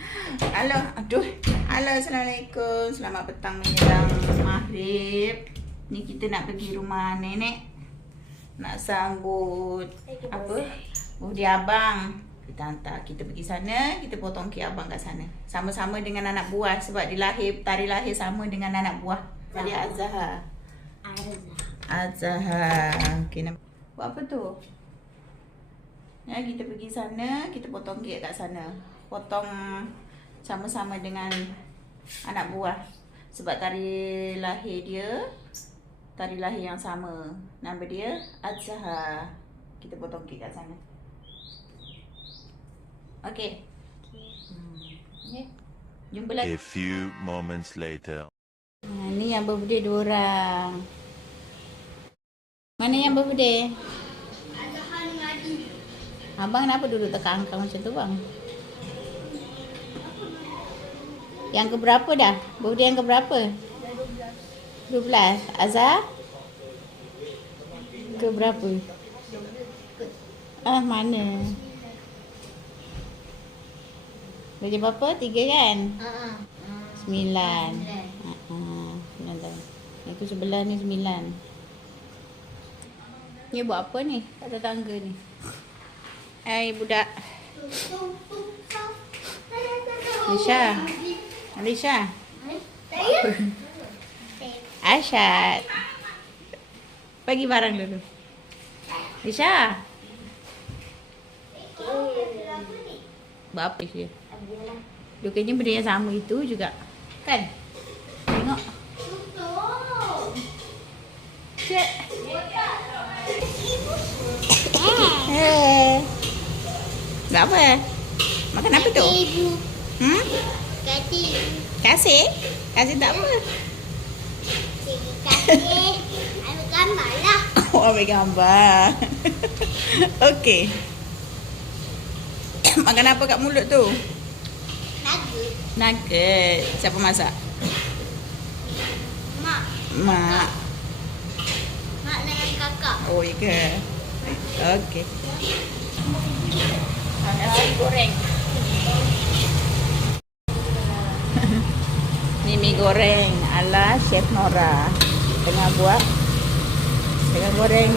Halo, aduh. Halo, Assalamualaikum. Selamat petang menjelang maghrib. Ni kita nak pergi rumah nenek. Nak sambut apa? Birthday abang. Kita hantar, kita pergi sana, kita potong kek abang kat sana. Sama-sama dengan anak buah sebab dia lahir, tarikh lahir sama dengan anak buah. Jadi Azhar. Azhar. Okey, buat apa tu? Ya, kita pergi sana, kita potong kek kat sana. Potong sama-sama dengan anak buah. Sebab tarikh lahir dia, tarikh lahir yang sama. Nama dia Azhar. Kita potong kek kat sana. Okey. Okay. Jumpa lagi. A few moments later. Ni yang birthday 2 orang. Mana yang birthday? Abang kenapa duduk tekan angkang macam tu bang? Yang keberapa dah? Birthday yang keberapa? 12. Azhar? Keberapa? Mana? Birthday berapa? 3 kan? 9. 9 tahun. Itu sebelah ni 9. Ni buat apa ni? Kat tetangga ni. Hai budak. Alisha. Asyad. Bagi barang dulu. Alisha. Buat apa dia? Dia kayaknya benda yang sama itu juga. Kan? Tengok. Cik. Buat apa? Makan apa tu? Kasih? Kasih tak apa? Kasih. Ambil gambar lah. Oh, ambil gambar. Okey. Makan apa kat mulut tu? Nugget. Nugget. Siapa masak? Mak. Mak. Mak dengan kakak. Oh, ya ke? Okey. Nasi goreng. Ni mi goreng ala Chef Nora. Tengah buat. Tengah goreng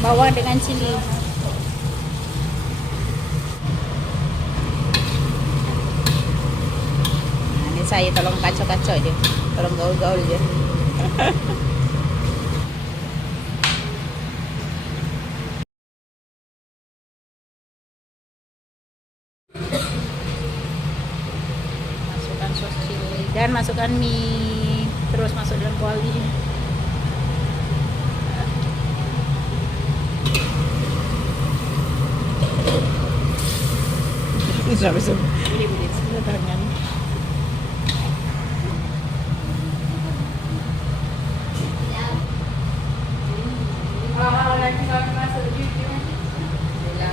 bawang dengan cili. Ni saya tolong kacau-kacau je. Tolong gaul-gaul je. Masukkan sos cili dan masukkan mie, terus masuk dalam kuali. Sudah besar. Boleh sebelah tangan.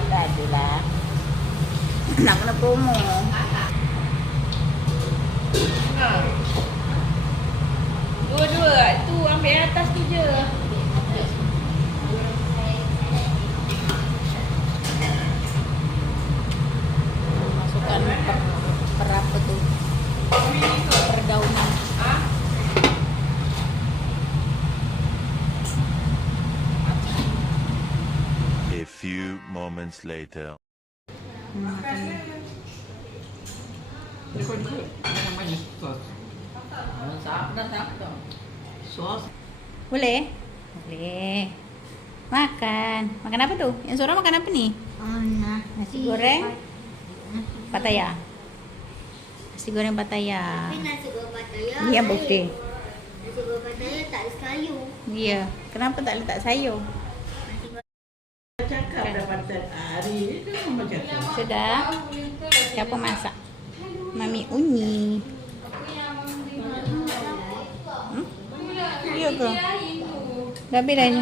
Adalah. Nak kena promo. Dua-dua. Tu ambil yang atas tu je. Masukkan per apa tu? Perdaunan. A few moments later. Boleh? Boleh. Makan. Makan apa tu? Yang seorang makan apa ni? Nasi goreng Pattaya. Nasi goreng Pattaya. Tapi nasi goreng Pattaya. Ni yang birthday. Nasi goreng Pattaya tak ada sayur. Ya. Kenapa tak letak sayur? Cakap dapat hari itu mama cakap. Sudah. Siapa masak? Mami Uni. Ya ke? Dah habis dah ni.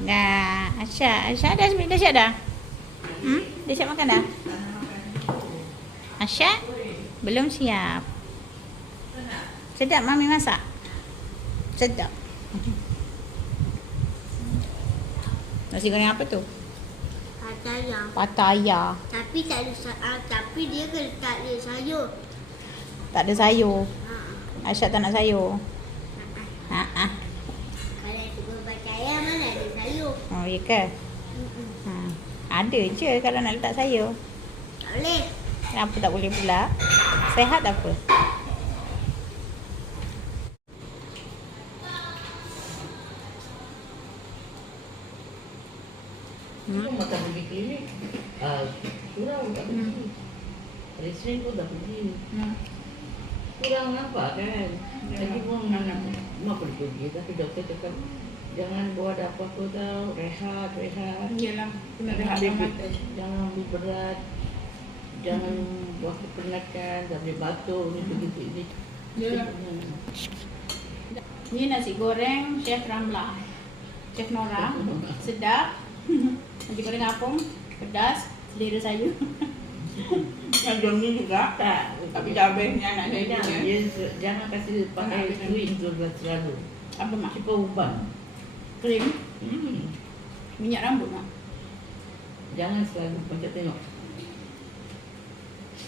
Nah, Asya dah siap dah? Dia siap makan dah? Asya? Belum siap. Sedap mami masak? Sedap. Nasi goreng apa tu? Pattaya. Pattaya. Tapi tak ada tapi dia tak ada sayur. Tak ada sayur. Ha. Aisyah tak nak sayur. Ha. Ha ah. Kalau tu Pattaya mana ada sayur. Oh, ya ke? Ha. Ada je kalau nak letak sayur. Tak boleh. Kenapa tak boleh pula? Sehat apa? Cuma tak pergi klinik. Kurang tak pergi. Hari Senin pun tak pergi. Kurang nampak kan? Lagi pun mak boleh pergi. Tapi doktor cakap jangan buat apa-apa tau. Rehat. Yelah, kena rehat mata. Jangan ambil berat. Jangan buat kepenatan. Tak boleh batuk ni begitu ini. Yelah. Ni nasi goreng Chef Ramla. Chef Nora. Sedap. Nasi goreng apung. Pedas. Selera saya. Macam ni juga. Tak. Tapi dah habisnya anak saya Jangan, punya. jangan kasih pakai sweet tu selalu. Apa mak? Cepat uban. Krim. Minyak rambut mak. Jangan selalu macam tengok.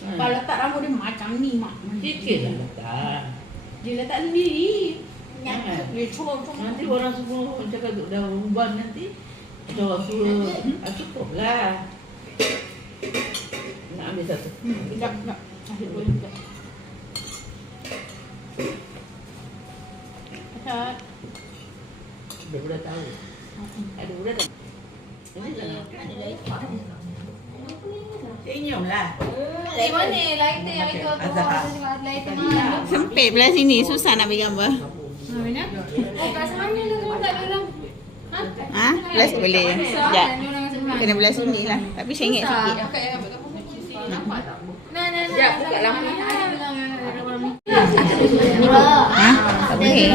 Kalau letak rambut dia macam ni mak. Sikit lah letak. Dia letak sendiri. Jangan. Dia curang-curang. Nanti orang semua cakap dah uban nanti. Ada orang tua. Cukup lah. Nak ambil satu. Sekejap. Asyik boleh sekejap. Asyik. Dia sudah tahu. Ada sudah tahu. Senyum lah. Mana lighter yang itu tu? Lighter mana? Sempit belah sini. Susah nak ambil gambar. Mana? Oh, kat sana tu tak ada orang. Ha? Belah sini boleh. Sekejap. Kena belah sini lah. Tapi sengit sikit. Sekejap, buka lampu. Ha? Tak boleh.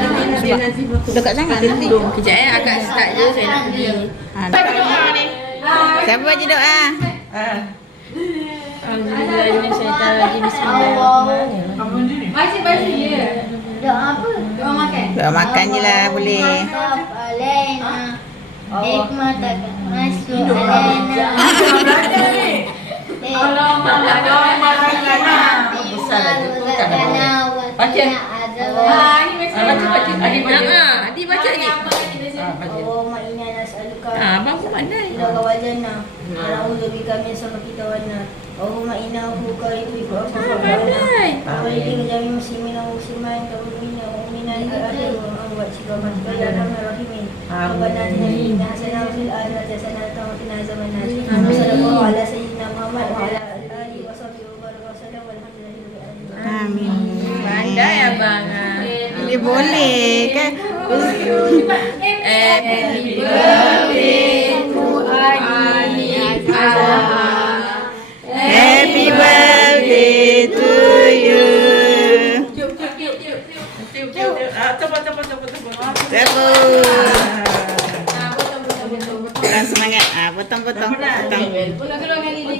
Dekat sangat nanti. Kejap agak start je saya nak pergi. Ha. Siapa baca doa? Alhamdulillahirrahmanirrahim. Bismillahirrahmanirrahim. Baca je. Doa apa? Doa makan. Doa makan je lah boleh. Mantap alaina. Hikmataka masuk alaina. Baca. Adi baca ni. Allahumma inna nas'aluka Abang pun pandai. ilaka wal jannah. Na'udzu bika min sakhatika wan nar. Allahumma innahu qaribu Pandai. Awalidin jami muslimin wa muslimat wa mu'minin wa mu'minat al-akhir wa awwal sifaman bismillahirrahmanirrahim. Rabbana atina fid dunya hasanah wa fil akhirati hasanah wa qina azabannar. Sallallahu ala sayyidina Muhammad wa ala alihi wa sahbihi wa baraka wa sallam walhamdulillahi rabbil alamin. Amin. Pandai abang. Dia boleh kan? Happy birthday to Ani Azhar. Happy birthday to you. Tepuk. Kurang semangat. Potong. Keluar kali ni.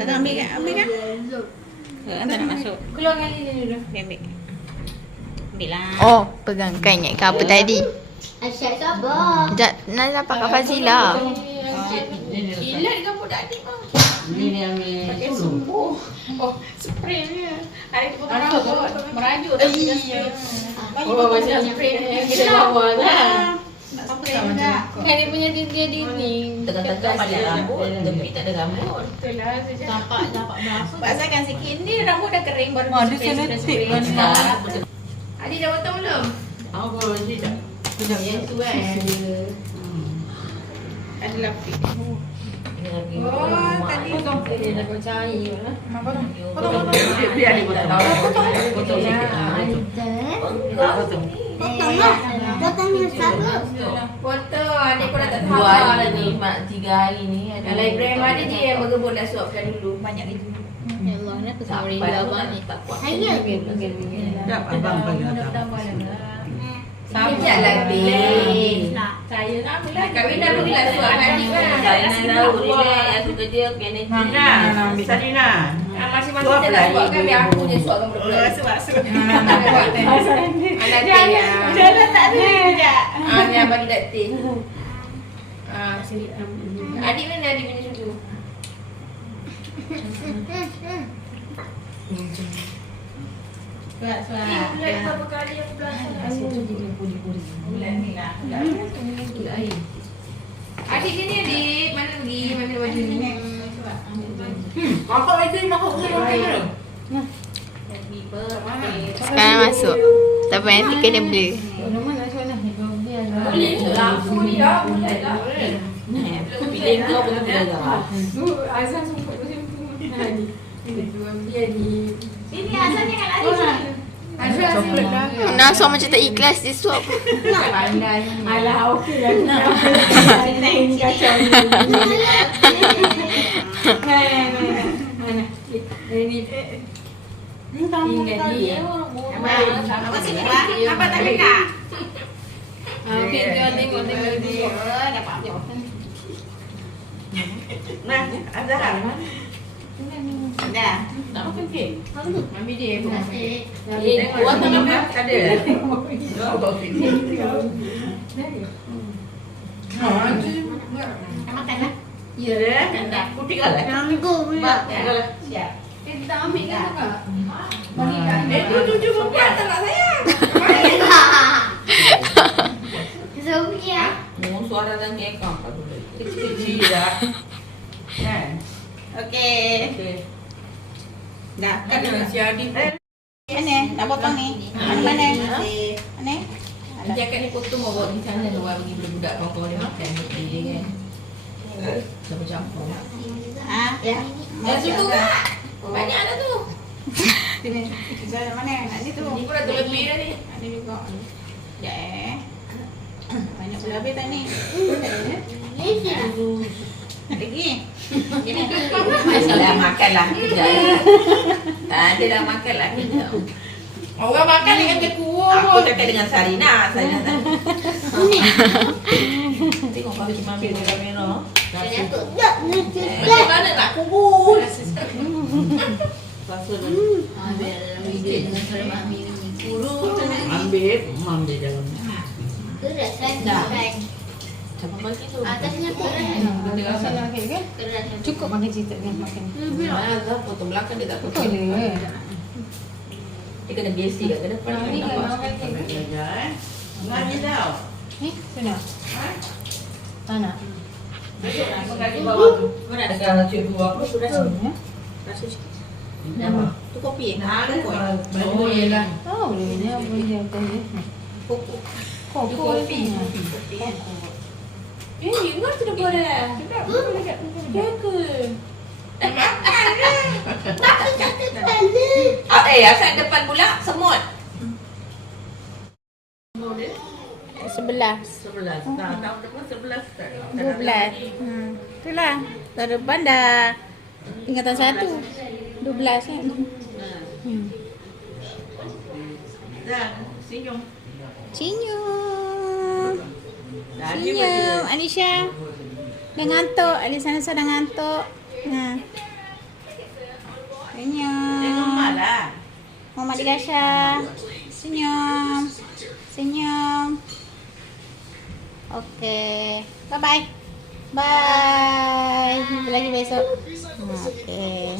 Kakak ambil kan? Kakak tak nak masuk. Keluar kali ni dulu. Ambil. Ambil lah. Oh, pegang kan ingat ke apa tadi? Asyik sabar. Sekejap, nak dapat Kak Fazila. Kilat ke budak ni bang? Ini ambil sulung. Oh, spray dia. Hari tu merajuk tak iya. Oh, macam spray dia kita bawa lah. Nak spray tak? Kan dia punya dia ni. Tengah-tengah banyak rambut, tepi tak ada rambut. Betul lah. Dapat berapa? Pasangkan sikit. Ni rambut dah kering baru Dia seletik kan. Adi dah potong belum? Apa sih tak? Yang tu kan. ada lapik. Oh, tadi dia dah percaya lah. Biar dia potong sikit. Potong lah. Potongnya satu. Foto adik pun dah tak tahu 2 hari lah ni, ni. mak 3 hari ni. Kalau Ibrahim ada je yang bergebur dah suapkan dulu. Banyak itu. Ya Allah, ni aku sama rindu abang ni. Saya. Tak, abang bagi Sekejap lah, babe. Saya nak ambil kahwin dah pergi lah suapkan adik kan. Saya nak tahu relax, yang suka je piano. Sarina. Masa masing-masing dia nak suapkan, biar aku je suapkan budak-budak. Suap. Anak teh ya. Jangan tak ada sekejap. Ni abang bagi dak teh. Sini. Adik mana adik punya cucu? Suap. Bulan berapa kali aku perasan? Bulan ni lah. Adik dia ni adik. Mana pergi? Mana baju ni? Kakak lagi makan roti ke? Happy birthday. Sekarang masuk. Tapi nanti kena blur. Boleh je lampu ni dah. Boleh dah. Pilih kau pun tidak dah. Azan sempat macam tu. Dia ni. Ini asalnya kan lari. Azan Nasa macam tak ikhlas dia suap. pandai. Alah, okey lah. Ini kacau. Mana? Ini. Ingat dia. Apa sini Pak? Apa tak dekat? Okey, jangan tengok dia. Dapat apa? Nah, ada kan? Dah. Nak makan kek? Mami dia pun. Kuat tak makan? Ada. Makan lah. Ya dah. Putih kalah. Siap. Kita ambil kan kakak? Cucu perempuan tak nak sayang. Zofia. Mau suara dan ekam tak boleh. Kecil-kecil dah. Kan? Okey. Okey. Dah. Kan si Adi. Mana? Nak potong ni? Mana? Mana? Nanti akan ni potong bawa di sana bawa bagi budak-budak kawan-kawan dia makan dia kan. Campur-campur. Ah, ya. Dah suka tak? Banyak dah tu. Sini. Sana mana? Nak ni tu. Ni pun dah terlebih dah ni. Ada juga. Ya banyak pula habis tak ni? Lagi. Gini. Masalah makanlah kejap. Tak ada dah makanlah kejap. Orang makan dengan dia kuah. Aku cakap dengan Sarina. Sarina tak. Tengok kalau cuma ambil dengan kamera. Macam mana nak kurus? Ambil video dengan suara mami ni. Kurus. Ambil dalam. Keras kan? Siapa bagi tu? Atasnya keras. Dia rasa nak kan? Keras. Cukup makan cerita dengan makan. Mana dah potong belakang dia tak potong. Dia kena biasi kat depan. Ni kan makan kek. Lagi tau. Ni sudah. Tak nak. Besok nak mengaji bawah tu. Mana ada kalau cikgu apa sudah semua. Rasa sikit. Nama. Tu kopi. Oh yelah. Tahu dia ni apa dia tadi. Pokok. Kopi. Ingat tu dah boleh. Ya ke? Asal depan pula semut. 11. 11. Tahun depan 11. 12. Itulah. Tahun depan dah tingkatan 1. 12 kan. Dah, senyum. Senyum. Senyum. Anisha. Dah ngantuk. Alisa Nasa dah ngantuk. Senyum. Tengok mak lah. Mama Dikasha. Senyum. Senyum. Okey. Bye-bye. Bye. Jumpa lagi besok. Okey.